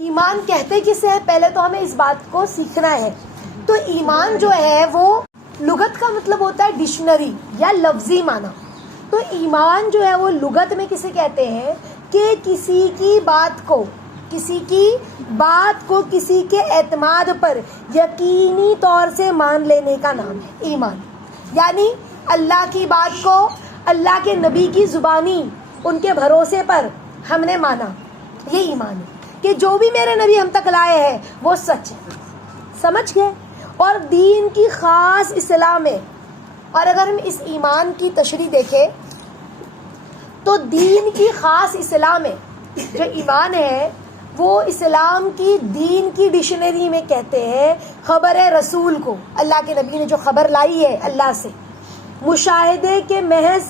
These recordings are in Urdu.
ایمان کہتے کسے ہے؟ پہلے تو ہمیں اس بات کو سیکھنا ہے. تو ایمان جو ہے وہ لغت کا مطلب ہوتا ہے ڈکشنری یا لفظی معنی. تو ایمان جو ہے وہ لغت میں کسے کہتے ہیں کہ کسی کی بات کو کسی کے اعتماد پر یقینی طور سے مان لینے کا نام ہے ایمان. یعنی اللہ کی بات کو اللہ کے نبی کی زبانی ان کے بھروسے پر ہم نے مانا، یہ ایمان ہے کہ جو بھی میرے نبی ہم تک لائے ہیں وہ سچ ہے. سمجھ گئے؟ اور دین کی خاص اصلاح میں، اور اگر ہم اس ایمان کی تشریح دیکھیں تو دین کی خاص اصلاح میں جو ایمان ہے وہ اسلام کی دین کی ڈکشنری میں کہتے ہیں خبر رسول کو، اللہ کے نبی نے جو خبر لائی ہے اللہ سے، مشاہدے کے محض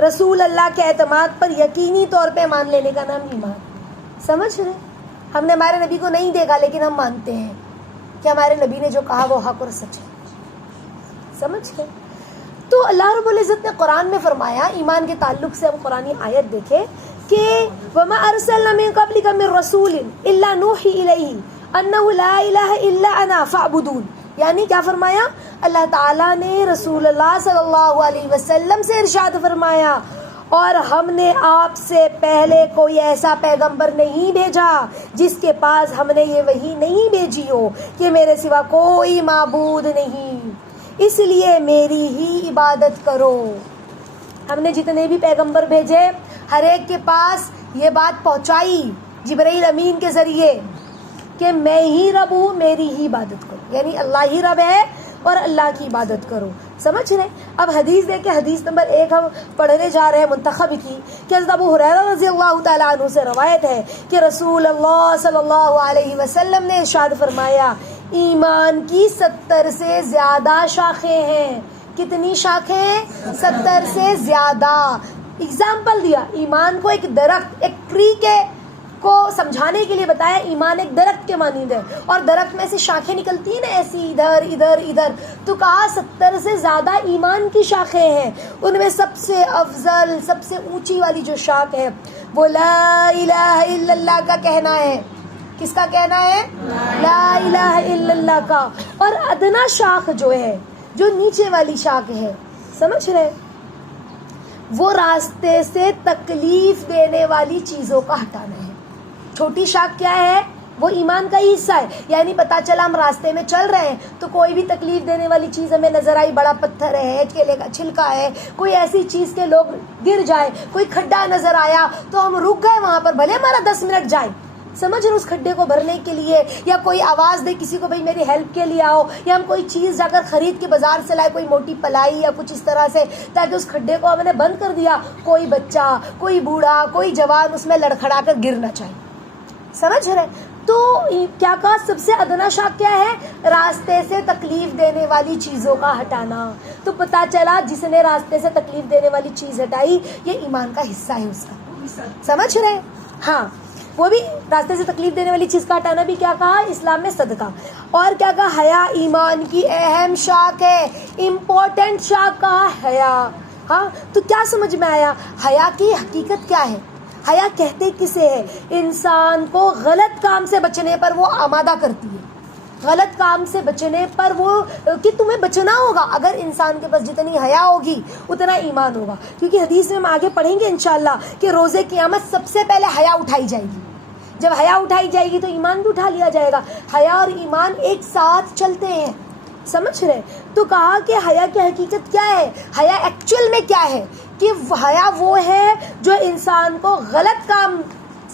رسول اللہ کے اعتماد پر یقینی طور پہ مان لینے کا نام ایمان. سمجھ رہے؟ ہم نے ہمارے نبی کو نہیں دیکھا لیکن ہم مانتے ہیں کہ ہمارے نبی نے جو کہا وہ حق اور سچ ہے. سمجھ گئے؟ تو اللہ رب العزت نے قرآن میں فرمایا، ایمان کے تعلق سے ہم قرآنی آیت دیکھیں کہ وَمَا أَرْسَلْنَا مِن قَبْلِكَ مِن رَّسُولٍ إِلَّا نُوحِي إِلَيْهِ أَنَّهُ لَا إِلَٰهَ إِلَّا أَنَا فَاعْبُدُونِ. یعنی کیا فرمایا؟ اللہ تعالیٰ نے رسول اللہ صلی اللہ علیہ وسلم سے ارشاد فرمایا، اور ہم نے آپ سے پہلے کوئی ایسا پیغمبر نہیں بھیجا جس کے پاس ہم نے یہ وحی نہیں بھیجی ہو کہ میرے سوا کوئی معبود نہیں، اس لیے میری ہی عبادت کرو. ہم نے جتنے بھی پیغمبر بھیجے ہر ایک کے پاس یہ بات پہنچائی جبرائیل امین کے ذریعے کہ میں ہی رب ہوں، میری ہی عبادت کرو. یعنی اللہ ہی رب ہے اور اللہ کی عبادت کرو. سمجھ رہے؟ اب حدیث دیکھیں، حدیث نمبر 1 ہم پڑھنے جا رہے ہیں منتخب کی، کہ حضرت ابو ہریرہ رضی اللہ تعالیٰ عنہ سے روایت ہے کہ رسول اللہ صلی اللہ علیہ وسلم نے ارشاد فرمایا، ایمان کی 70 سے زیادہ شاخیں ہیں. کتنی شاخیں؟ 70 سے زیادہ. اگزامپل دیا، ایمان کو ایک درخت، ایک ٹری کے کو سمجھانے کے لیے بتایا ایمان ایک درخت کے مانند ہے، اور درخت میں سے شاخیں نکلتی ہیں نا ایسی ادھر ادھر ادھر، تو کہا 70 سے زیادہ ایمان کی شاخیں ہیں. ان میں سب سے افضل، سب سے اونچی والی جو شاخ ہے وہ لا الہ الا اللہ کا کہنا ہے. کس کا کہنا ہے؟ لا الہ الا اللہ کا. اور ادنا شاخ جو ہے، جو نیچے والی شاخ ہے، سمجھ رہے، وہ راستے سے تکلیف دینے والی چیزوں کا ہٹانا ہے. چھوٹی شاخ کیا ہے؟ وہ ایمان کا ہی حصہ ہے. یعنی پتا چلا ہم راستے میں چل رہے ہیں تو کوئی بھی تکلیف دینے والی چیز ہمیں نظر آئی، بڑا پتھر ہے، کیلے کا چھلکا ہے، کوئی ایسی چیز کے لوگ گر جائے، کوئی کھڈا نظر آیا تو ہم رک گئے وہاں پر، بھلے ہمارا 10 منٹ جائے، سمجھ رہے، اس کھڈے کو بھرنے کے لیے، یا کوئی آواز دے کسی کو بھائی میری ہیلپ کے لیے آؤ، یا ہم کوئی چیز جا کر خرید کے بازار سے لائے، کوئی موٹی پلائی یا کچھ اس طرح سے، تاکہ اس کھڈے کو ہم نے بند کر دیا، کوئی بچہ، کوئی بوڑھا، کوئی جوان اس میں لڑکھڑا کر گر نہ چاہے. سمجھ رہے؟ تو کیا کہا؟ سب سے ادنا شاخ کیا ہے؟ راستے سے تکلیف دینے والی چیزوں کا ہٹانا. تو پتا چلا جس نے راستے سے تکلیف دینے والی چیز ہٹائی یہ ایمان کا حصہ ہے اس کا. سمجھ رہے؟ ہاں، وہ بھی راستے سے تکلیف دینے والی چیز کا ہٹانا بھی کیا کہا؟ اسلام میں صدقہ. اور کیا کہا؟ حیا ایمان کی اہم شاخ ہے، امپورٹنٹ شاخ کہا حیا. ہاں، تو کیا سمجھ میں آیا؟ حیا کی حقیقت کیا ہے؟ حیا کہتے کسے ہے؟ انسان کو غلط کام سے بچنے پر وہ آمادہ کرتی ہے. غلط کام سے بچنے پر وہ، کہ تمہیں بچنا ہوگا. اگر انسان کے پاس جتنی حیا ہوگی اتنا ایمان ہوگا، کیونکہ حدیث میں ہم آگے پڑھیں گے انشاءاللہ کہ روز قیامت سب سے پہلے حیا اٹھائی جائے گی. جب حیا اٹھائی جائے گی تو ایمان بھی اٹھا لیا جائے گا. حیا اور ایمان ایک ساتھ چلتے ہیں. سمجھ رہے؟ تو کہا کہ حیا کی حقیقت کیا ہے، حیا ایکچوئل میں کیا ہے، کہ حیا وہ ہے جو انسان کو غلط کام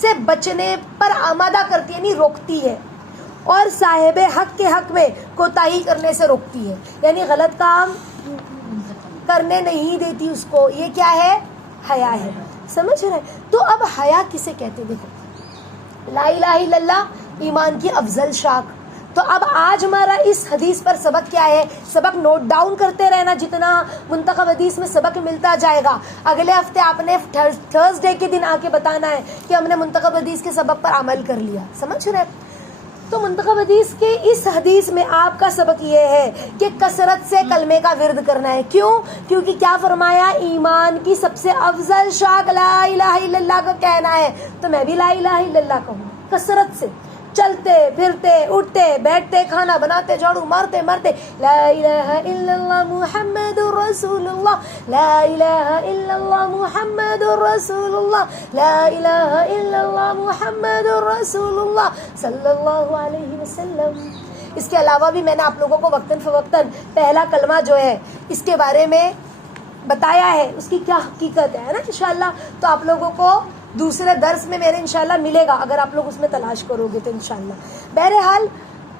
سے بچنے پر آمادہ کرتی ہے، یعنی روکتی ہے، اور صاحب حق کے حق میں کوتاہی کرنے سے روکتی ہے. یعنی غلط کام کرنے نہیں دیتی اس کو. یہ کیا ہے؟ حیا ہے. سمجھ رہے؟ تو اب حیا کسے کہتے؟ دیکھو، لا الہ الا اللہ ایمان کی افضل شاخ. تو اب آج ہمارا اس حدیث پر سبق کیا ہے؟ سبق نوٹ ڈاؤن کرتے رہنا، جتنا منتخب حدیث میں سبق ملتا جائے گا. اگلے ہفتے آپ نے تھرسڈے کے دن آ کے بتانا ہے کہ ہم نے منتخب حدیث کے سبق پر عمل کر لیا. سمجھ رہے؟ تو منتخب حدیث کے اس حدیث میں آپ کا سبق یہ ہے کہ کثرت سے کلمے کا ورد کرنا ہے. کیوں؟ کیونکہ کیا فرمایا؟ ایمان کی سب سے افضل شاخ لا الہ الا اللہ کا کہنا ہے. تو میں بھی لا الہ الا اللہ کہوں کثرت سے. چلتے پھرتے اٹھتے بیٹھتے کھانا بناتے جھاڑو مارتے مارتے لا الہ الا اللہ محمد رسول اللہ لا الہ الا اللہ محمد رسول اللہ لا الہ الا اللہ محمد رسول اللہ صلی اللہ علیہ وسلم. اس کے علاوہ بھی میں نے آپ لوگوں کو وقتاً فوقتاً پہلا کلمہ جو ہے اس کے بارے میں بتایا ہے, اس کی کیا حقیقت ہے نا انشاءاللہ. تو آپ لوگوں کو دوسرے درس میں میرے انشاءاللہ ملے گا اگر آپ لوگ اس میں تلاش کرو گے تو انشاءاللہ. بہرحال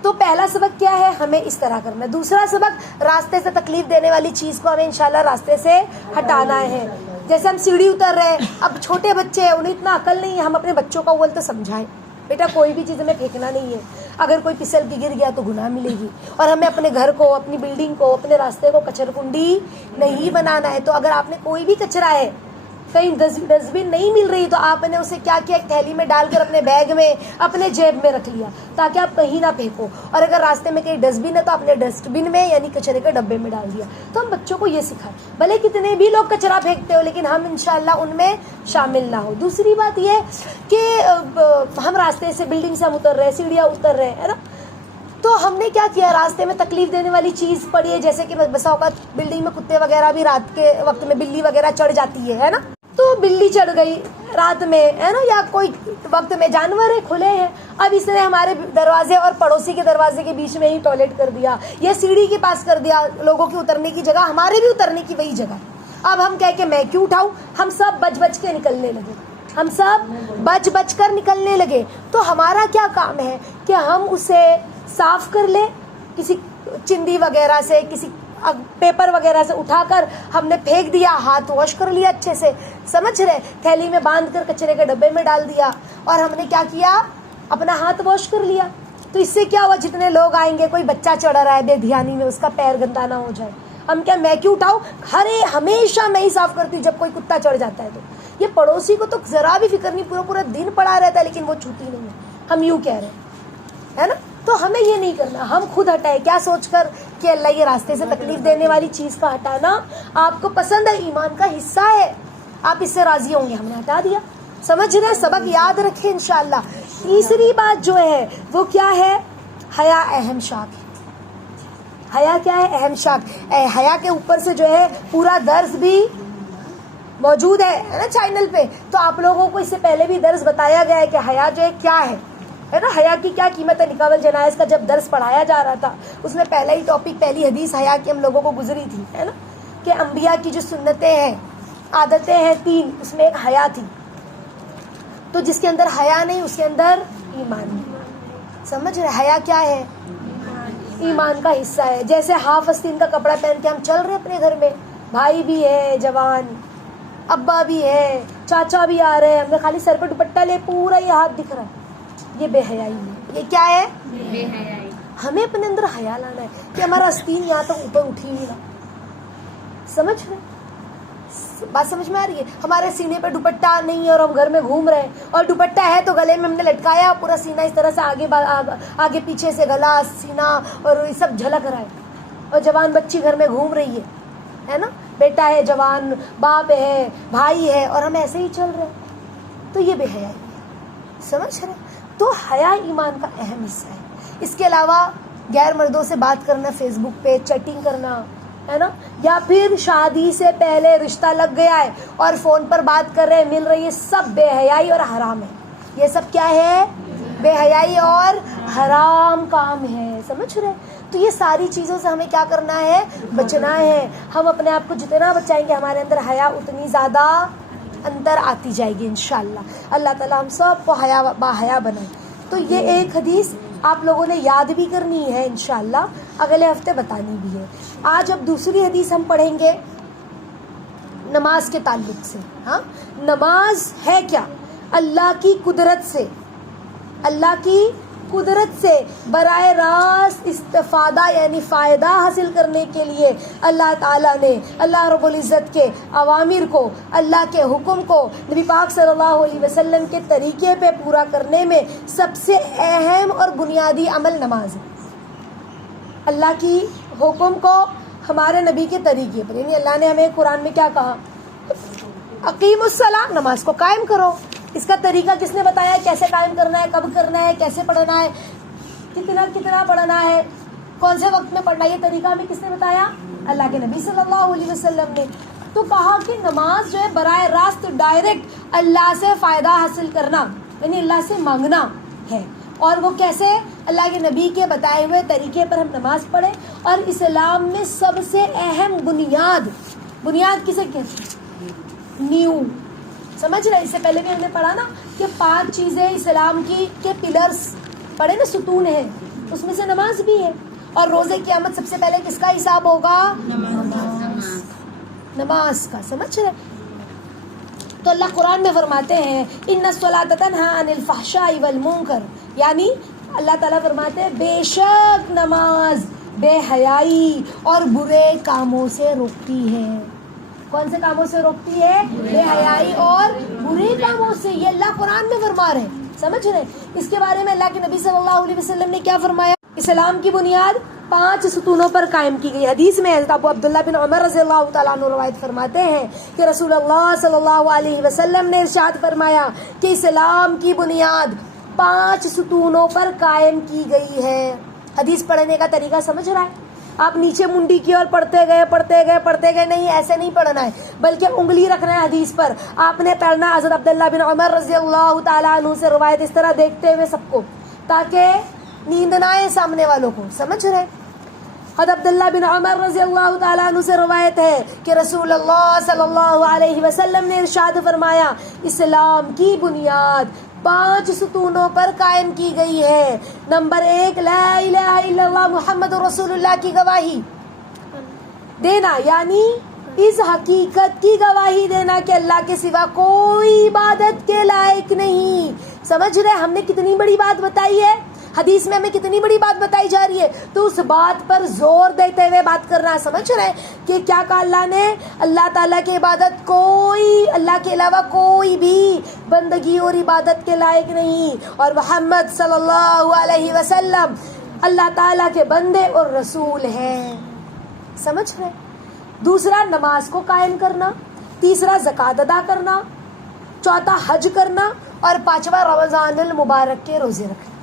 تو پہلا سبق کیا ہے, ہمیں اس طرح کرنا ہے. دوسرا سبق راستے سے تکلیف دینے والی چیز کو ہمیں انشاءاللہ راستے سے ہٹانا ہے. جیسے ہم سیڑھی اتر رہے ہیں, اب چھوٹے بچے ہیں انہیں اتنا عقل نہیں ہے, ہم اپنے بچوں کو اول تو سمجھائیں بیٹا کوئی بھی چیز ہمیں پھینکنا نہیں ہے, اگر کوئی پھسل کے گر گیا تو گناہ ملے گی, اور ہمیں اپنے گھر کو اپنی بلڈنگ کو اپنے راستے کو کچر کنڈی نہیں بنانا ہے. تو اگر آپ نے کوئی بھی کچرا ہے, کہیں ڈسٹ بن نہیں مل رہی, تو آپ نے اسے کیا کیا, ایک تھیلی میں ڈال کر اپنے بیگ میں اپنے جیب میں رکھ لیا تاکہ آپ کہیں نہ پھینکو. اور اگر راستے میں کہیں ڈسٹ بن ہے تو آپ نے ڈسٹ بن میں یعنی کچرے کے ڈبے میں ڈال دیا. تو ہم بچوں کو یہ سکھائیں, بھلے کتنے بھی لوگ کچرا پھینکتے ہو لیکن ہم انشاءاللہ ان میں شامل نہ ہو. دوسری بات یہ کہ ہم راستے سے بلڈنگ سے ہم اتر رہے ہیں, سیڑھیاں اتر رہے ہیں نا, تو ہم نے کیا کیا, راستے میں تکلیف دینے والی چیز پڑی ہے, جیسے کہ بسا اوقات بلڈنگ میں کتے وغیرہ بھی رات کے وقت میں بلی وغیرہ چڑھ جاتی ہے نا, تو بلی چڑھ گئی رات میں ہے نا, یا کوئی وقت میں جانور ہے کھلے ہیں, اب اس نے ہمارے دروازے اور پڑوسی کے دروازے کے بیچ میں ہی ٹوائلٹ کر دیا یا سیڑھی کے پاس کر دیا, لوگوں کی اترنے کی جگہ ہمارے بھی اترنے کی وہی جگہ. اب ہم کہہ کہ میں کیوں اٹھاؤں, ہم سب بچ بچ کے نکلنے لگے, ہم سب بچ بچ کر نکلنے لگے. تو ہمارا کیا کام ہے کہ ہم اسے صاف کر لیں, کسی چندی وغیرہ سے, کسی پیپر وغیرہ سے اٹھا کر ہم نے پھینک دیا, ہاتھ واش کر لیا اچھے سے, سمجھ رہے, تھیلی میں باندھ کر کچرے کے ڈبے میں ڈال دیا, اور ہم نے کیا کیا, اپنا ہاتھ واش کر لیا. تو اس سے کیا ہوا, جتنے لوگ آئیں گے, کوئی بچہ چڑھ رہا ہے بے دھیانی میں, اس کا پیر گندا نہ ہو جائے. ہم کیا, میں کیوں اٹھاؤں, ہمیشہ میں ہی صاف کرتی ہوں جب کوئی کتا چڑھ جاتا ہے. تو یہ پڑوسی کو تو ذرا بھی فکر نہیں, پورا پورا دن پڑا رہتا ہے لیکن وہ چھوٹی نہیں ہے, ہم یوں کہہ رہے ہیں ہے نا. تو ہمیں یہ نہیں کرنا, ہم خود ہٹائیں, کیا سوچ کر کہ اللہ یہ راستے سے تکلیف دینے والی چیز کا ہٹانا آپ کو پسند ہے, ایمان کا حصہ ہے, آپ اس سے راضی ہوں گے, ہم نے ہٹا دیا. سمجھ رہے, سبق یاد رکھیں انشاءاللہ. تیسری بات جو ہے وہ کیا ہے, حیا اہم شاخ ہے. حیا کیا ہے, اہم شاخ. حیا کے اوپر سے جو ہے پورا درس بھی موجود ہے نا چینل پہ. تو آپ لوگوں کو اس سے پہلے بھی درس بتایا گیا ہے کہ حیا جو ہے کیا ہے نا, حیا کی کیا قیمت ہے. نکاح والجنائز کا جب درس پڑھایا جا رہا تھا اس میں پہلا ہی ٹاپک, پہلی حدیث حیا کی ہم لوگوں کو گزری تھی ہے نا, کہ انبیاء کی جو سنتیں ہیں, عادتیں ہیں 3, اس میں ایک حیا تھی. تو جس کے اندر حیا نہیں اس کے اندر ایمان نہیں. سمجھ رہے, حیا کیا ہے, ایمان کا حصہ ہے. جیسے ہاف آستین کا کپڑا پہن کے ہم چل رہے اپنے گھر میں, بھائی بھی ہے جوان, ابا بھی ہے, چاچا بھی آ رہے ہیں, ہم نے خالی سر پہ دوپٹہ لے, پورا یہ ہاتھ دکھ رہا ہے, یہ بے حیائی ہے. یہ کیا ہے, بے حیائی. ہمیں اپنے اندر حیا لانا ہے کہ ہمارا آستین یہاں تک اوپر اٹھی ہوئی نہ. سمجھ رہے, بات سمجھ میں آ رہی ہے. ہمارے سینے پہ دوپٹہ نہیں ہے اور ہم گھر میں گھوم رہے ہیں, اور دوپٹہ ہے تو گلے میں ہم نے لٹکایا, پورا سینہ اس طرح سے آگے پیچھے سے گلا سینہ اور یہ سب جھلک رہا ہے, اور جوان بچی گھر میں گھوم رہی ہے نا, بیٹا ہے جوان, باپ ہے, بھائی ہے, اور ہم ایسے ہی چل رہے ہیں. تو یہ بے حیائی ہے. سمجھ رہے, تو حیا ایمان کا اہم حصہ ہے. اس کے علاوہ غیر مردوں سے بات کرنا, فیس بک پہ چیٹنگ کرنا ہے نا, یا پھر شادی سے پہلے رشتہ لگ گیا ہے اور فون پر بات کر رہے ہیں, مل رہی ہے, سب بے حیائی اور حرام ہے. یہ سب کیا ہے, بے حیائی اور حرام کام ہے. سمجھ رہے, تو یہ ساری چیزوں سے ہمیں کیا کرنا ہے, بچنا ہے. ہم اپنے آپ کو جتنا بچائیں گے ہمارے اندر حیا اتنی زیادہ اندر آتی جائے گی انشاءاللہ. اللہ تعالیٰ ہم سب کو حیا با حیا بنائے. تو یہ ایک حدیث آپ لوگوں نے یاد بھی کرنی ہے انشاءاللہ, اگلے ہفتے بتانی بھی ہے. آج اب دوسری حدیث ہم پڑھیں گے نماز کے تعلق سے. ہاں, نماز ہے کیا, اللہ کی قدرت سے, اللہ کی قدرت سے براہ راست استفادہ یعنی فائدہ حاصل کرنے کے لیے اللہ تعالیٰ نے اللہ رب العزت کے اوامر کو, اللہ کے حکم کو نبی پاک صلی اللہ علیہ وسلم کے طریقے پہ پورا کرنے میں سب سے اہم اور بنیادی عمل نماز ہے. اللہ کی حکم کو ہمارے نبی کے طریقے پر, یعنی اللہ نے ہمیں قرآن میں کیا کہا, اقیم الصلاۃ, نماز کو قائم کرو. اس کا طریقہ کس نے بتایا ہے؟ کیسے قائم کرنا ہے، کب کرنا ہے، کیسے پڑھنا ہے، کتنا پڑھنا ہے، کون سے وقت میں پڑھنا ہے، یہ طریقہ ہمیں کس نے بتایا؟ اللہ کے نبی صلی اللہ علیہ وسلم نے. تو کہا کہ نماز جو ہے براہ راست ڈائریکٹ اللہ سے فائدہ حاصل کرنا، یعنی اللہ سے مانگنا ہے. اور وہ کیسے؟ اللہ کے نبی کے بتائے ہوئے طریقے پر ہم نماز پڑھیں. اور اسلام میں سب سے اہم بنیاد کسے کہتے ہیں؟ نیو. سمجھ رہے؟ اس سے پہلے بھی ہم نے پڑھا نا کہ 5 چیزیں اسلام کی کے پلرز پڑھے نا، ستون ہیں، اس میں سے نماز بھی ہے. اور روزے قیامت سب سے پہلے کس کا حساب ہوگا؟ نماز کا. سمجھ رہے؟ تو اللہ قرآن میں فرماتے ہیں ان الصلاۃ تنہی عن الفحشاء والمنکر، یعنی اللہ تعالیٰ فرماتے ہیں بے شک نماز بے حیائی اور برے کاموں سے روکتی ہے. کون سے کاموں سے روکتی ہے؟ بے حیائی اور برے کاموں سے. یہ اللہ قرآن میں فرما رہے ہیں. سمجھ رہے؟ اس کے بارے میں اللہ کے نبی صلی اللہ علیہ وسلم نے کیا فرمایا؟ اسلام کی بنیاد 5 ستونوں پر قائم کی گئی. حدیث میں حضرت ابو عبداللہ بن عمر رضی اللہ تعالیٰ عنہ روایت فرماتے ہیں کہ رسول اللہ صلی اللہ علیہ وسلم نے ارشاد فرمایا کہ اسلام کی بنیاد 5 ستونوں پر قائم کی گئی ہے. حدیث پڑھنے کا طریقہ سمجھ رہا ہے؟ آپ نیچے منڈی کی اور پڑھتے گئے نہیں، ایسے نہیں پڑھنا ہے، بلکہ انگلی رکھنا ہے حدیث پر. آپ نے پڑھنا حضرت عبداللہ بن عمر رضی اللہ تعالیٰ عنہ سے روایت اس طرح دیکھتے ہوئے سب کو، تاکہ نیند نہ آئے سامنے والوں کو. سمجھ رہے؟ حضرت عبداللہ بن عمر رضی اللہ تعالیٰ عنہ سے روایت ہے کہ رسول اللہ صلی اللہ علیہ وسلم نے ارشاد فرمایا اسلام کی بنیاد 5 ستونوں پر قائم کی گئی ہے. نمبر 1 لا الہ الا اللہ محمد رسول اللہ کی گواہی دینا، یعنی اس حقیقت کی گواہی دینا کہ اللہ کے سوا کوئی عبادت کے لائق نہیں. سمجھ رہے؟ ہم نے کتنی بڑی بات بتائی ہے، حدیث میں ہمیں کتنی بڑی بات بتائی جا رہی ہے، تو اس بات پر زور دیتے ہوئے بات کرنا ہے. سمجھ رہے کہ کیا کہا اللہ نے؟ اللہ تعالیٰ کی عبادت اللہ کے علاوہ کوئی بھی بندگی اور عبادت کے لائق نہیں، اور محمد صلی اللہ علیہ وسلم اللہ تعالیٰ کے بندے اور رسول ہیں. سمجھ رہے؟ دوسرا نماز کو قائم کرنا، تیسرا زکوٰۃ ادا کرنا، چوتھا حج کرنا، اور 5واں رمضان المبارک کے روزے رکھنا.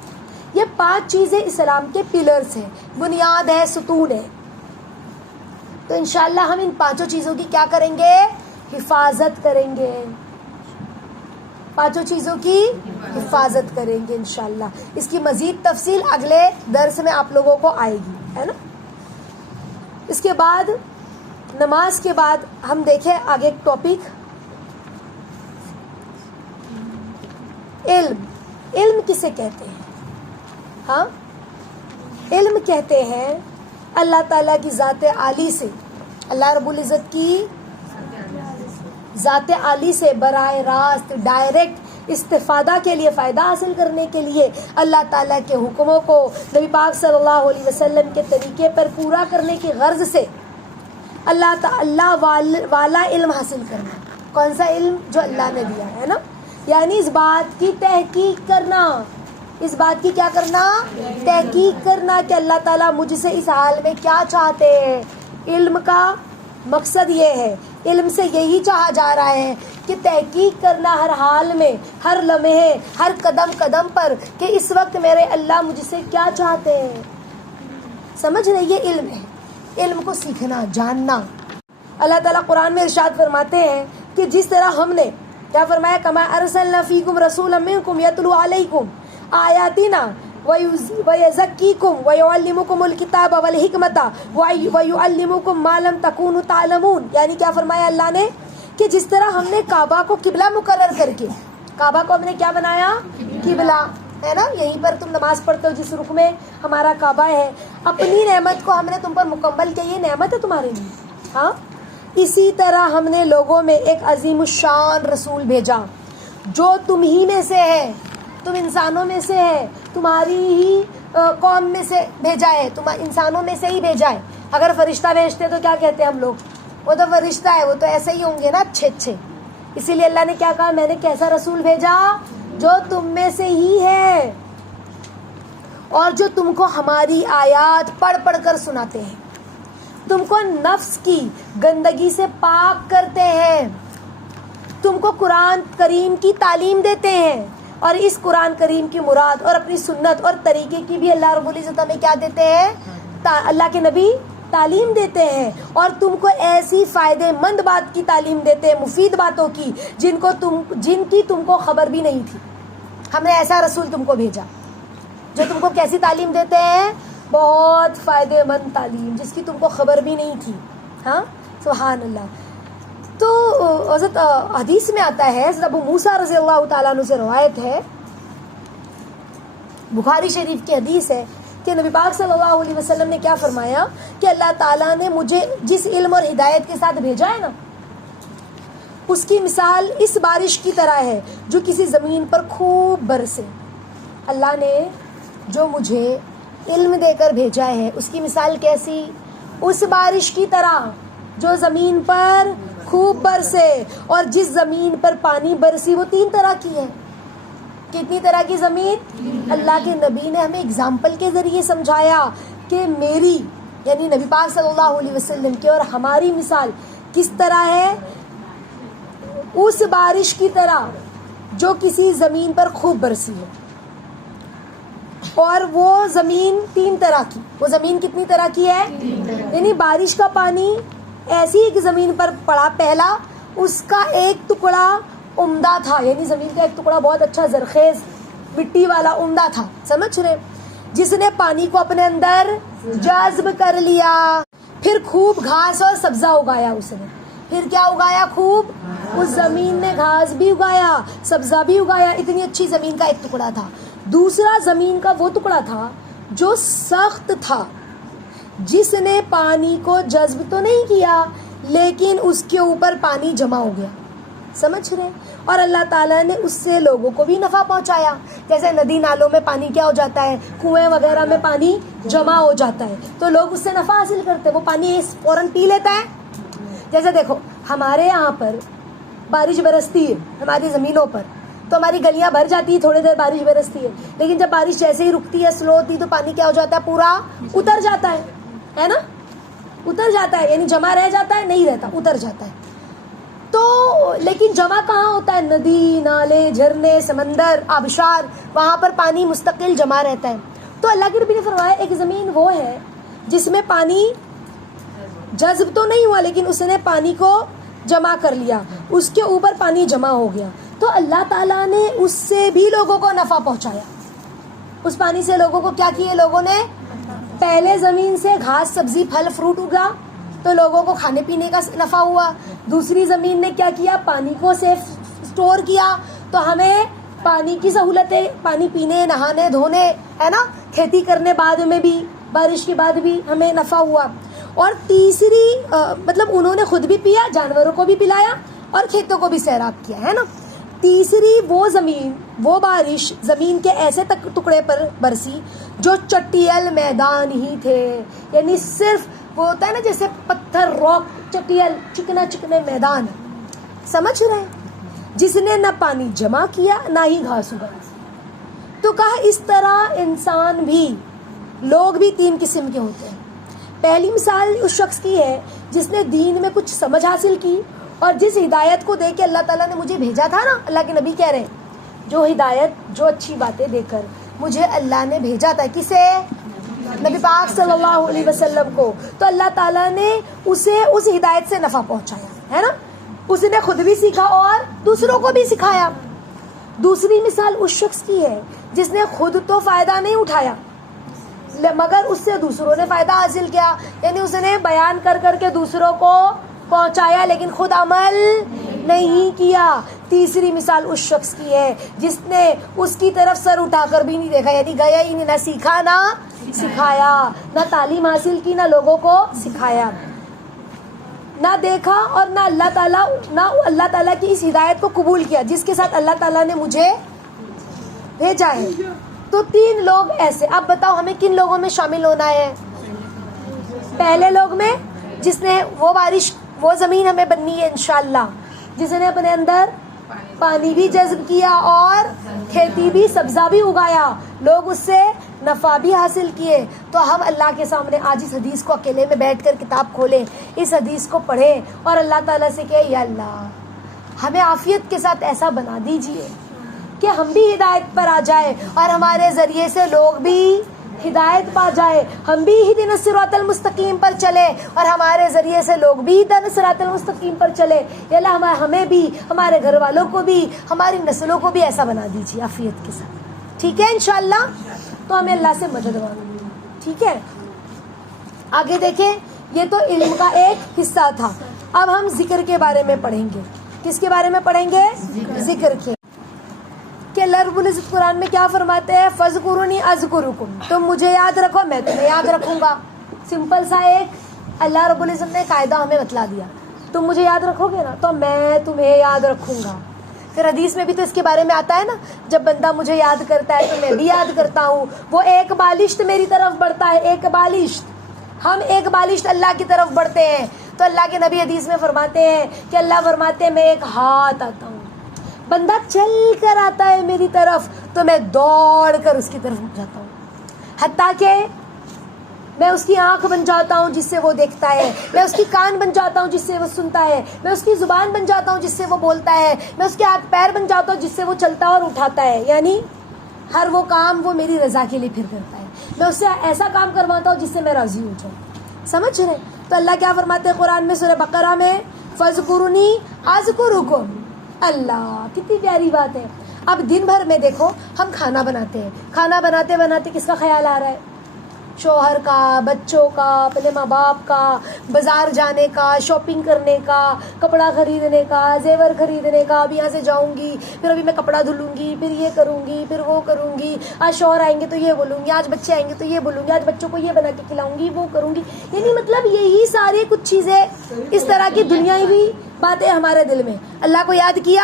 یہ 5 چیزیں اسلام کے پلرز ہیں، بنیاد ہے، ستون ہے. تو انشاءاللہ ہم ان 5 چیزوں کی کیا کریں گے؟ حفاظت کریں گے. 5 چیزوں کی حفاظت کریں گے انشاءاللہ. اس کی مزید تفصیل اگلے درس میں آپ لوگوں کو آئے گی، ہے نا. اس کے بعد نماز کے بعد ہم دیکھیں آگے ایک ٹاپک، علم کسے کہتے ہیں؟ ہاں، علم کہتے ہیں اللہ تعالیٰ کی ذات عالی سے، اللہ رب العزت کی ذات عالی سے براہ راست ڈائریکٹ استفادہ کے لیے، فائدہ حاصل کرنے کے لیے اللہ تعالیٰ کے حکموں کو نبی پاک صلی اللہ علیہ وسلم کے طریقے پر پورا کرنے کی غرض سے اللہ تعالیٰ والا علم حاصل کرنا. کون سا علم؟ جو اللہ نے دیا ہے نا. یعنی اس بات کی تحقیق کرنا، اس بات کی کیا کرنا؟ تحقیق کرنا کہ اللہ تعالیٰ مجھ سے اس حال میں کیا چاہتے ہیں. علم کا مقصد یہ ہے، علم سے یہی چاہا جا رہا ہے کہ تحقیق کرنا ہر حال میں، ہر لمحے، ہر قدم قدم پر کہ اس وقت میرے اللہ مجھ سے کیا چاہتے ہیں. سمجھ رہے؟ یہ علم ہے، علم کو سیکھنا، جاننا. اللہ تعالیٰ قرآن میں ارشاد فرماتے ہیں کہ جس طرح ہم نے کیا فرمایا، کما ارسلنا فیکم رسولا منکم یتلو علیکم آیاتنا ویزکیکم ویعلمکم الکتاب والحکمت ویعلمکم ما لم تکونوا تعلمون. یعنی کیا فرمایا اللہ نے کہ جس طرح ہم نے کعبہ کو قبلہ مقرر کر کے، کعبہ کو ہم نے کیا بنایا؟ قبلہ، ہے نا. یہیں پر تم نماز پڑھتے ہو جس رخ میں ہمارا کعبہ ہے. اپنی نعمت کو ہم نے تم پر مکمل کیا، یہ نعمت ہے تمہارے لیے. ہاں، اسی طرح ہم نے لوگوں میں ایک عظیم الشان رسول بھیجا جو تم ہی میں سے ہے، تم انسانوں میں سے ہے، تمہاری ہی قوم میں سے بھیجا ہے، تم انسانوں میں سے ہی بھیجا ہے. اگر فرشتہ بھیجتے تو کیا کہتے ہیں ہم لوگ؟ وہ تو فرشتہ ہے، وہ تو ایسے ہی ہوں گے نا، اچھے. اسی لیے اللہ نے کیا کہا؟ میں نے کیسا رسول بھیجا؟ جو تم میں سے ہی ہے، اور جو تم کو ہماری آیات پڑھ پڑھ کر سناتے ہیں، تم کو نفس کی گندگی سے پاک کرتے ہیں، تم کو قرآن کریم کی تعلیم دیتے ہیں، اور اس قرآن کریم کی مراد اور اپنی سنت اور طریقے کی بھی اللہ رب العزت ہمیں کیا دیتے ہیں؟ اللہ کے نبی تعلیم دیتے ہیں، اور تم کو ایسی فائدے مند بات کی تعلیم دیتے ہیں، مفید باتوں کی جن کی تم کو خبر بھی نہیں تھی۔ ہم نے ایسا رسول تم کو بھیجا جو تم کو کیسی تعلیم دیتے ہیں؟ بہت فائدے مند تعلیم، جس کی تم کو خبر بھی نہیں تھی۔ ہاں، سبحان اللہ۔ تو حضرت حدیث میں آتا ہے، حضرت ابو موسیٰ رضی اللہ تعالیٰ عنہ سے روایت ہے، بخاری شریف کی حدیث ہے کہ نبی پاک صلی اللہ علیہ وسلم نے کیا فرمایا کہ اللہ تعالیٰ نے مجھے جس علم اور ہدایت کے ساتھ بھیجا ہے نا، اس کی مثال اس بارش کی طرح ہے جو کسی زمین پر خوب برسے۔ اللہ نے جو مجھے علم دے کر بھیجا ہے اس کی مثال کیسی؟ اس بارش کی طرح جو زمین پر خوب برسے، اور جس زمین پر پانی برسی وہ 3 طرح کی ہے۔ کتنی طرح کی زمین؟ اللہ کے نبی نے ہمیں اگزامپل کے ذریعے سمجھایا کہ میری یعنی نبی پاک صلی اللہ علیہ وسلم کی اور ہماری مثال کس طرح ہے؟ اس بارش کی طرح جو کسی زمین پر خوب برسی ہے، اور وہ زمین 3 طرح کی۔ وہ زمین کتنی طرح کی ہے؟ یعنی بارش کا پانی ایسی ایک زمین پر پڑا، پہلا اس کا ایک ٹکڑا عمدہ تھا، یعنی زمین کا ایک ٹکڑا بہت اچھا زرخیز مٹی والا عمدہ تھا، سمجھ رہے، جس نے پانی کو اپنے اندر جذب کر لیا۔ پھر خوب گھاس اور سبزہ اگایا اس نے۔ پھر کیا اگایا؟ خوب، اس زمین نے گھاس بھی اگایا، سبزہ بھی اگایا، اتنی اچھی زمین کا ایک ٹکڑا تھا۔ دوسرا زمین کا وہ ٹکڑا تھا جو سخت تھا، جس نے پانی کو جذب تو نہیں کیا لیکن اس کے اوپر پانی جمع ہو گیا، سمجھ رہے، اور اللہ تعالیٰ نے اس سے لوگوں کو بھی نفع پہنچایا۔ جیسے ندی نالوں میں پانی کیا ہو جاتا ہے، کنویں وغیرہ میں پانی جمع ہو جاتا ہے تو لوگ اس سے نفع حاصل کرتے، وہ پانی فوراً پی لیتا ہے۔ جیسے دیکھو ہمارے یہاں پر بارش برستی ہے ہماری زمینوں پر تو ہماری گلیاں بھر جاتی ہے، تھوڑی دیر بارش برستی ہے، لیکن جب بارش جیسے ہی رکتی ہے، سلو ہوتی ہے، تو پانی کیا ہو جاتا ہے؟ پورا اتر جاتا ہے نا، اتر جاتا ہے، یعنی جمع رہ جاتا ہے؟ نہیں رہتا، اتر جاتا ہے۔ تو لیکن جمع کہاں ہوتا ہے؟ ندی، نالے، جھرنے، سمندر، آبشار، وہاں پر پانی مستقل جمع رہتا ہے۔ تو اللہ کے نبی نے فرمایا ایک زمین وہ ہے جس میں پانی جذب تو نہیں ہوا لیکن اس نے پانی کو جمع کر لیا، اس کے اوپر پانی جمع ہو گیا، تو اللہ تعالیٰ نے اس سے بھی لوگوں کو نفع پہنچایا۔ اس پانی سے لوگوں کو کیا کیے؟ لوگوں نے پہلے زمین سے گھاس، سبزی، پھل، فروٹ اگا تو لوگوں کو کھانے پینے کا نفع ہوا۔ دوسری زمین نے کیا کیا؟ پانی کو سیف سٹور کیا، تو ہمیں پانی کی سہولتیں، پانی پینے، نہانے، دھونے، ہے نا، کھیتی کرنے بعد میں بھی، بارش کے بعد بھی ہمیں نفع ہوا۔ اور تیسری مطلب انہوں نے خود بھی پیا، جانوروں کو بھی پلایا اور کھیتوں کو بھی سیراب کیا، ہے نا۔ تیسری وہ زمین، وہ بارش زمین کے ایسے ٹکڑے پر برسی جو چٹیل میدان ہی تھے، یعنی صرف وہ ہوتا ہے نا جیسے پتھر، راک، چٹیل، چکنے میدان، سمجھ رہے ہیں، جس نے نہ پانی جمع کیا نہ ہی گھاس اگائی۔ تو کہا اس طرح انسان بھی، لوگ بھی 3 قسم کے ہوتے ہیں۔ پہلی مثال اس شخص کی ہے جس نے دین میں کچھ سمجھ حاصل کی، اور جس ہدایت کو دے کے اللہ تعالیٰ نے مجھے بھیجا تھا نا، اللہ کے نبی کہہ رہے ہیں جو ہدایت، جو اچھی باتیں دے کر مجھے اللہ نے بھیجا تھا، کسے؟ نبی پاک صلی اللہ علیہ وسلم کو، تو اللہ تعالیٰ نے اسے اس ہدایت سے نفع پہنچایا، ہے نا، اس نے خود بھی سیکھا اور دوسروں کو بھی سکھایا۔ دوسری مثال اس شخص کی ہے جس نے خود تو فائدہ نہیں اٹھایا مگر اس سے دوسروں نے فائدہ حاصل کیا، یعنی اس نے بیان کر کر کے دوسروں کو پہنچایا لیکن خود عمل نہیں کیا۔ تیسری مثال اس شخص کی ہے جس نے اس کی طرف سر اٹھا کر بھی نہیں دیکھا، یعنی گیا ہی نہیں، نہ سیکھا نہ سکھایا، نہ تعلیم حاصل کی نہ لوگوں کو سکھایا، نہ دیکھا اور نہ اللہ تعالیٰ کی اس ہدایت کو قبول کیا جس کے ساتھ اللہ تعالیٰ نے مجھے بھیجا ہے۔ تو 3 لوگ ایسے۔ اب بتاؤ ہمیں کن لوگوں میں شامل ہونا ہے؟ پہلے لوگ میں جس نے وہ بارش، وہ زمین ہمیں بننی ہے انشاءاللہ، جس نے اپنے اندر پانی بھی جذب کیا اور کھیتی بھی، سبزہ بھی اگایا، لوگ اس سے نفع بھی حاصل کیے۔ تو ہم اللہ کے سامنے آج اس حدیث کو اکیلے میں بیٹھ کر کتاب کھولیں، اس حدیث کو پڑھیں اور اللہ تعالیٰ سے کہیں یا اللہ ہمیں عافیت کے ساتھ ایسا بنا دیجئے کہ ہم بھی ہدایت پر آ جائے اور ہمارے ذریعے سے لوگ بھی ہدایت پا جائے، ہم بھی اہدنا الصراط المستقیم پر چلے اور ہمارے ذریعے سے لوگ بھی اہدنا الصراط المستقیم پر چلے۔ یا اللہ ہمیں بھی، ہمارے گھر والوں کو بھی، ہماری نسلوں کو بھی ایسا بنا دیجیے عافیت کے ساتھ، ٹھیک ہے انشاءاللہ۔ تو ہمیں اللہ سے مدد مانگنی، ٹھیک ہے۔ آگے دیکھیں، یہ تو علم کا ایک حصہ تھا، اب ہم ذکر کے بارے میں پڑھیں گے۔ کس کے بارے میں پڑھیں گے؟ ذکر کے، کہ اللہ رب العزت قرآن میں کیا فرماتے ہیں؟ فَاذْكُرُونِی أَذْكُرُکُم، تم مجھے یاد رکھو میں تمہیں یاد رکھوں گا۔ سمپل سا ایک اللہ رب العزت نے قاعدہ ہمیں بتلا دیا، تم مجھے یاد رکھو گے نا تو میں تمہیں یاد رکھوں گا۔ پھر حدیث میں بھی تو اس کے بارے میں آتا ہے نا، جب بندہ مجھے یاد کرتا ہے تو میں بھی یاد کرتا ہوں، وہ ایک بالشت میری طرف بڑھتا ہے، ایک بالشت، ہم ایک بالشت اللہ کی طرف بڑھتے ہیں۔ تو اللہ کے نبی حدیث میں فرماتے ہیں کہ اللہ فرماتے ہیں میں ایک ہاتھ آتا ہوں، بندہ چل کر آتا ہے میری طرف تو میں دوڑ کر اس کی طرف جاتا ہوں، حتیٰ کہ میں اس کی آنکھ بن جاتا ہوں جس سے وہ دیکھتا ہے، میں اس کی کان بن جاتا ہوں جس سے وہ سنتا ہے، میں اس کی زبان بن جاتا ہوں جس سے وہ بولتا ہے، میں اس کے ہاتھ پیر بن جاتا ہوں جس سے وہ چلتا اور اٹھاتا ہے، یعنی ہر وہ کام وہ میری رضا کے لیے پھر کرتا ہے، میں اس سے ایسا کام کرواتا ہوں جس سے میں راضی ہو جاؤں، سمجھ رہے؟ تو اللہ کیا فرماتے ہیں قرآن میں سورہ بقرہ میں؟ فَاذْكُرُونِی أَذْكُرُکُم، اللہ کتنی پیاری بات ہے۔ اب دن بھر میں دیکھو ہم کھانا بناتے ہیں، کھانا بناتے بناتے کس کا خیال آ رہا ہے؟ شوہر کا، بچوں کا، اپنے ماں باپ کا، بازار جانے کا، شاپنگ کرنے کا، کپڑا خریدنے کا، زیور خریدنے کا، اب یہاں سے جاؤں گی، پھر ابھی میں کپڑا دھلوں گی، پھر یہ کروں گی، پھر وہ کروں گی، آج شوہر آئیں گے تو یہ بولوں گی، آج بچے آئیں گے تو یہ بولوں گی، آج بچوں کو یہ بنا کے کھلاؤں گی، وہ کروں گی، یعنی مطلب یہی ساری کچھ چیزیں اس طرح کی دنیاوی باتیں ہمارے دل میں۔ اللہ کو یاد کیا،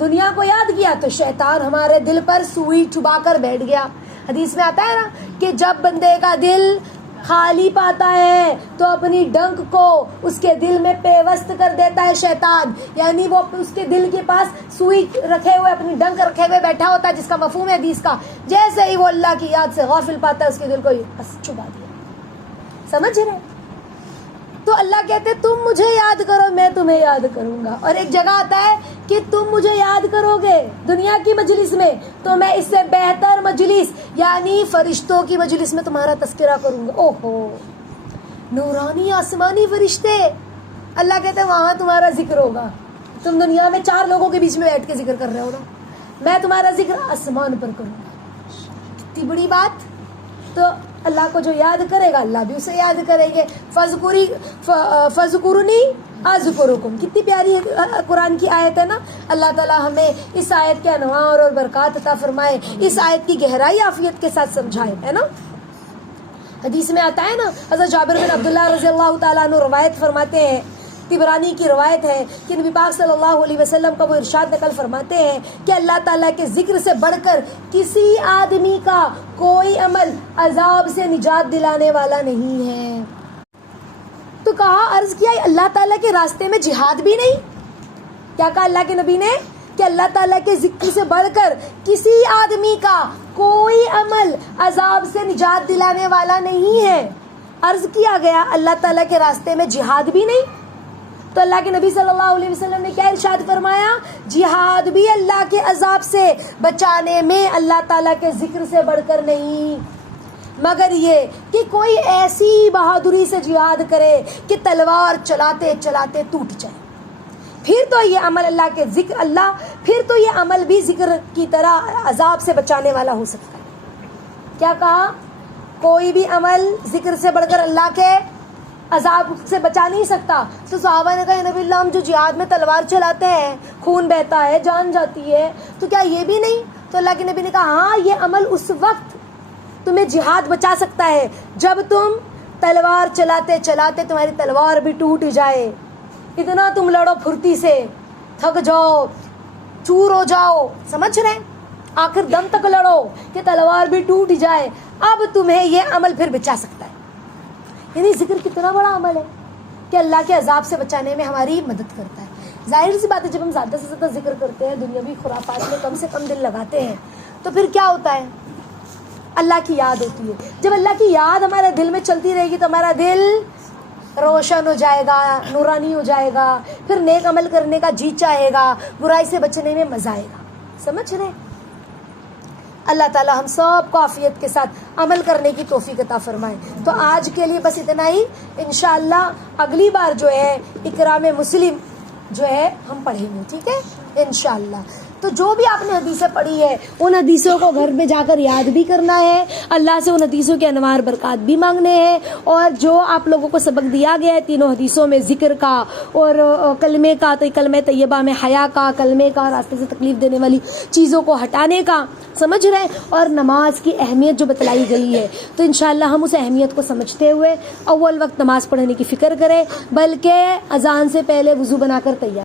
دنیا کو یاد کیا تو شیطان ہمارے دل پر سوئی چبا کر بیٹھ گیا۔ حدیث میں آتا ہے نا کہ جب بندے کا دل خالی پاتا ہے تو اپنی ڈنک کو اس کے دل میں پیوست کر دیتا ہے شیطان، یعنی وہ اس کے دل کے پاس سوئی رکھے ہوئے، اپنی ڈنک رکھے ہوئے بیٹھا ہوتا ہے، جس کا مفہوم ہے حدیث کا، جیسے ہی وہ اللہ کی یاد سے غافل پاتا ہے اس کے دل کو بس چبا دیا، سمجھ رہے؟ تو اللہ کہتے تم مجھے یاد کرو میں تمہیں یاد کروں گا، اور ایک جگہ آتا ہے کہ تم مجھے یاد کرو گے دنیا کی مجلس میں تو میں اس سے بہتر مجلس یعنی فرشتوں کی مجلس میں تمہارا تذکرہ کروں گا۔ اوہو، نورانی آسمانی فرشتے، اللہ کہتے ہیں وہاں تمہارا ذکر ہوگا۔ تم دنیا میں 4 لوگوں کے بیچ میں بیٹھ کے ذکر کر رہے ہو نا، میں تمہارا ذکر آسمان پر کروں گا، کتنی بڑی بات۔ تو اللہ کو جو یاد کرے گا اللہ بھی اسے یاد کریں گے۔ فَاذْكُرُونِی أَذْكُرُکُم، کتنی پیاری قرآن کی آیت ہے نا۔ اللہ تعالیٰ ہمیں اس آیت کے انوار اور برکات عطا فرمائے، اس آیت کی گہرائی عافیت کے ساتھ سمجھائے، ہے نا۔ حدیث میں آتا ہے نا، حضرت جابر بن عبداللہ رضی اللہ تعالیٰ عنہ روایت فرماتے ہیں، طبرانی کی روایت ہے کہ نبی پاک صلی اللہ علیہ وسلم کا وہ ارشاد نقل فرماتے ہیں کہ اللہ تعالیٰ کے ذکر سے بڑھ کر کسی آدمی کا کوئی عمل عذاب سے نجات دلانے والا نہیں ہے۔ تو کہا، عرض کیا اللہ تعالیٰ کے راستے میں جہاد بھی نہیں؟ کیا کہا اللہ کے نبی نے؟ کہ اللہ تعالیٰ کے ذکر سے بڑھ کر کسی آدمی کا کوئی عمل عذاب سے نجات دلانے والا نہیں ہے۔ عرض کیا گیا اللہ تعالیٰ کے راستے میں جہاد بھی نہیں؟ تو اللہ کے نبی صلی اللہ علیہ وسلم نے کیا ارشاد فرمایا؟ جہاد بھی اللہ کے عذاب سے بچانے میں اللہ تعالیٰ کے ذکر سے بڑھ کر نہیں، مگر یہ کہ کوئی ایسی بہادری سے جہاد کرے کہ تلوار چلاتے چلاتے ٹوٹ جائے، پھر تو یہ عمل اللہ کے ذکر پھر تو یہ عمل بھی ذکر کی طرح عذاب سے بچانے والا ہو سکتا ہے۔ کیا کہا؟ کوئی بھی عمل ذکر سے بڑھ کر اللہ کے عذاب سے بچا نہیں سکتا۔ تو صحابہ نے کہا نبی اللہ ہم جو جہاد میں تلوار چلاتے ہیں، خون بہتا ہے، جان جاتی ہے، تو کیا یہ بھی نہیں؟ تو اللہ کے نبی نے کہا ہاں، یہ عمل اس وقت تمہیں جہاد بچا سکتا ہے جب تم تلوار چلاتے چلاتے تمہاری تلوار بھی ٹوٹ جائے، اتنا تم لڑو پھرتی سے، تھک جاؤ، چور ہو جاؤ، سمجھ رہے ہیں؟ آخر دم تک لڑو کہ تلوار بھی ٹوٹ جائے، اب تمہیں یہ عمل پھر بچا سکتا ہے۔ یعنی ذکر کتنا بڑا عمل ہے کہ اللہ کے عذاب سے بچانے میں ہماری مدد کرتا ہے۔ ظاہر سی بات ہے جب ہم زیادہ سے زیادہ ذکر کرتے ہیں، دنیاوی خرافات میں کم سے کم دل لگاتے ہیں، تو پھر کیا ہوتا ہے؟ اللہ کی یاد ہوتی ہے۔ جب اللہ کی یاد ہمارے دل میں چلتی رہے گی تو ہمارا دل روشن ہو جائے گا، نورانی ہو جائے گا، پھر نیک عمل کرنے کا جی چاہے گا، برائی سے بچنے میں مزہ آئے گا. سمجھ رہے؟ اللہ تعالی ہم سب کو عافیت کے ساتھ عمل کرنے کی توفیق عطا فرمائے. تو آج کے لیے بس اتنا ہی. انشاءاللہ اگلی بار جو ہے اکرام مسلم جو ہے ہم پڑھیں گے، ٹھیک ہے انشاءاللہ. تو جو بھی آپ نے حدیثیں پڑھی ہے ان حدیثوں کو گھر میں جا کر یاد بھی کرنا ہے، اللہ سے ان حدیثوں کے انوار برکات بھی مانگنے ہیں، اور جو آپ لوگوں کو سبق دیا گیا ہے تینوں حدیثوں میں ذکر کا اور کلمے کا، تو کلمہ طیبہ میں حیا کا، کلمے کا، راستے سے تکلیف دینے والی چیزوں کو ہٹانے کا، سمجھ رہے ہیں، اور نماز کی اہمیت جو بتلائی گئی ہے، تو انشاءاللہ ہم اس اہمیت کو سمجھتے ہوئے اول وقت نماز پڑھنے کی فکر کریں، بلکہ اذان سے پہلے وضو بنا کر تیار